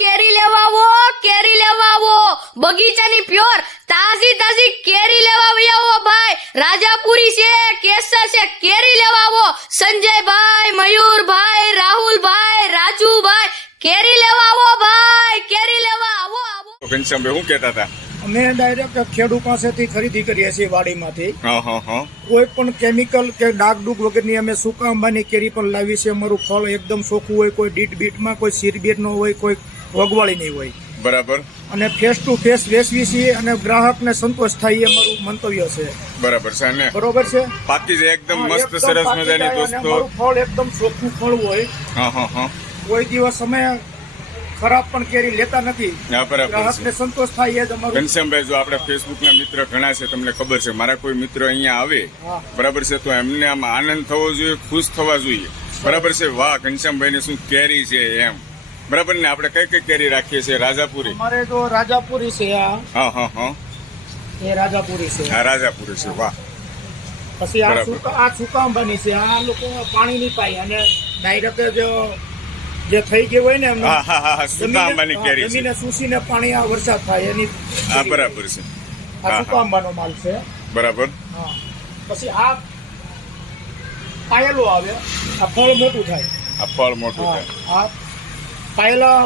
કેરી લેવા આવો બગીચાની પ્યોર તાજી તાજી કેરી લેવા આવો ભાઈ રાજાપુરી છે કેસર છે કેરી લેવા આવો સંજયભાઈ મયુરભાઈ રાહુલભાઈ રાજુભાઈ કેરી લેવા આવો ભાઈ કેરી લેવા આવો ઘનશ્યામભાઈ શું કહેતા હતા? અમે ડાયરેક્ટ ખેડૂત પાસેથી ખરીદી કરીએ છીએ વાડીમાંથી. હા. કોઈ પણ કેમિકલ કે ડાગડુગ વગરની અમે સૂકા આંબાની કેરી પણ લાવી છે. અમારું ફળ એકદમ ચોખ્ખું હોય, કોઈ ડીટ બીટમાં કોઈ સિરબીર ન હોય, કોઈ વગવાળી નહીં હોય. બરાબર. અને ફેસ ટુ ફેસ વેચવી છીએ અને ગ્રાહકને સંતોષ થાય એ અમારું મંતવ્ય છે. બરાબર છે ને? બરોબર છે. પાકી છે એકદમ મસ્ત સરસ મજાની દોસ્તો. અમારું ફળ એકદમ ચોખ્ખું ફળ હોય. હા. કોઈ દિવસ અમે ખરાબ પણ કેરી લેતા નથી. બરાબર. ગ્રાહકને સંતોષ થાય એ જ અમારું. ઘનશ્યામભાઈ, જો આપણે ફેસબુકના મિત્ર ઘણા છે, તમને ખબર છે, મારા કોઈ મિત્ર અહીંયા આવે બરાબર છે તો એમને આમ આનંદ થવો જોઈએ, ખુશ થવા જોઈએ. બરાબર છે. વાહ, ઘનશ્યામભાઈ ની શું કેરી છે એમ. બરાબર ને? આપણે કઈ કઈ કેરી રાખીએ છીએ? રાજાપુરી. અમારે તો રાજાપુરી છે. હા. એ રાજાપુરી છે. હા, રાજાપુરી છે. વાહ. પછી આ સૂકા આંબાની છે. આ લોકો પાણી નહીં પાય અને ડાયરેક્ટ જે થઈ ગયું હોય ને એમને હા સૂકા આંબાની કેરી છે. જમીને સૂસીને પાણી આ વરસાદ થાય એની. હા, બરાબર છે. આ સૂકા આંબાનો માલ છે. બરાબર. હા. પછી આ પાયેલો આવે. આ ફળ મોટું થાય. આ ફળ મોટું થાય. આ પાયેલા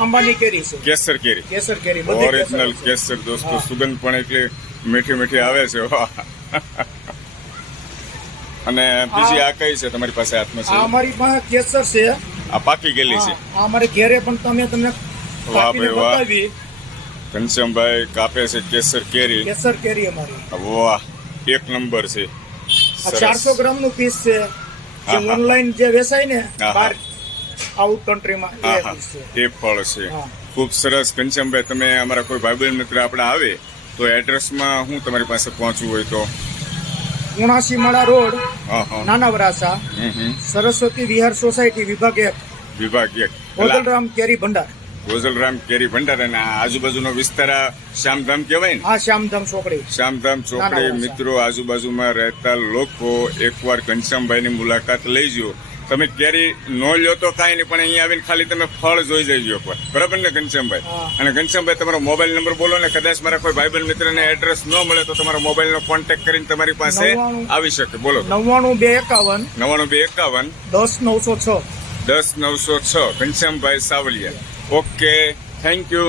આંબાની કેરી છે. કેસર કેરી. કેસર કેરી બધી ઓરિજિનલ કેસર દોસ્તો. સુગંધ પણ એટલી મીઠી આવે છે. વાહ. અને બીજી આ કઈ છે તમારી પાસે હાથમાં છે? અમારી પાસે કેસર છે. આ પાકી ગયેલી છે. આ અમારે ઘેરે પણ તમને વાહ ભાઈ વાહ. બતાવી. ઘનશ્યામભાઈ કાપે છે કેસર કેરી. કેસર કેરી અમારી. વાહ, એક નંબર છે. આ 400 ગ્રામ નું પીસ છે. જે ઓનલાઈન જે વેચાય ને બહાર આઉટ કન્ટ્રીમાં એ પીસ છે. એ ફળ છે. ખૂબ સરસ. ઘનશ્યામભાઈ, તમે અમારા કોઈ ભાઈ મિત્ર આપણે આવે તો એડ્રેસમાં હું તમારી પાસે પહોંચવું હોય તો? 79 માળા રોડ, નાના વરાસા, સરસ્વતી વિહાર સોસાયટી, વિભાગ 1, ગોજલરામ કેરી ભંડાર. ગોજલરામ કેરી ભંડાર. અને આજુબાજુનો વિસ્તાર આ શ્યામધામ કહેવાય ને? હા, શ્યામધામ ચોકડી. શ્યામધામ ચોકડી. મિત્રો, આજુબાજુમાં રહેતા લોકો એકવાર ઘનશ્યામભાઈની મુલાકાત લઈજો. તમે કેરી ન લ્યો તો કાંઈ નહીં, પણ અહીંયા આવીને ખાલી તમે ફળ જોઈ જજો એકવાર. બરાબર ને ઘનશ્યામભાઈ? અને ઘનશ્યામભાઈ, તમારો મોબાઈલ નંબર બોલો ને. કદાચ મારા કોઈ ભાઈબંધ મિત્રને એડ્રેસ ન મળે તો તમારો મોબાઈલનો કોન્ટેક્ટ કરીને તમારી પાસે આવી શકે. બોલો. 99251 99251 10906 10906. ઘનશ્યામભાઈ સાવલિયા. Okay, thank you.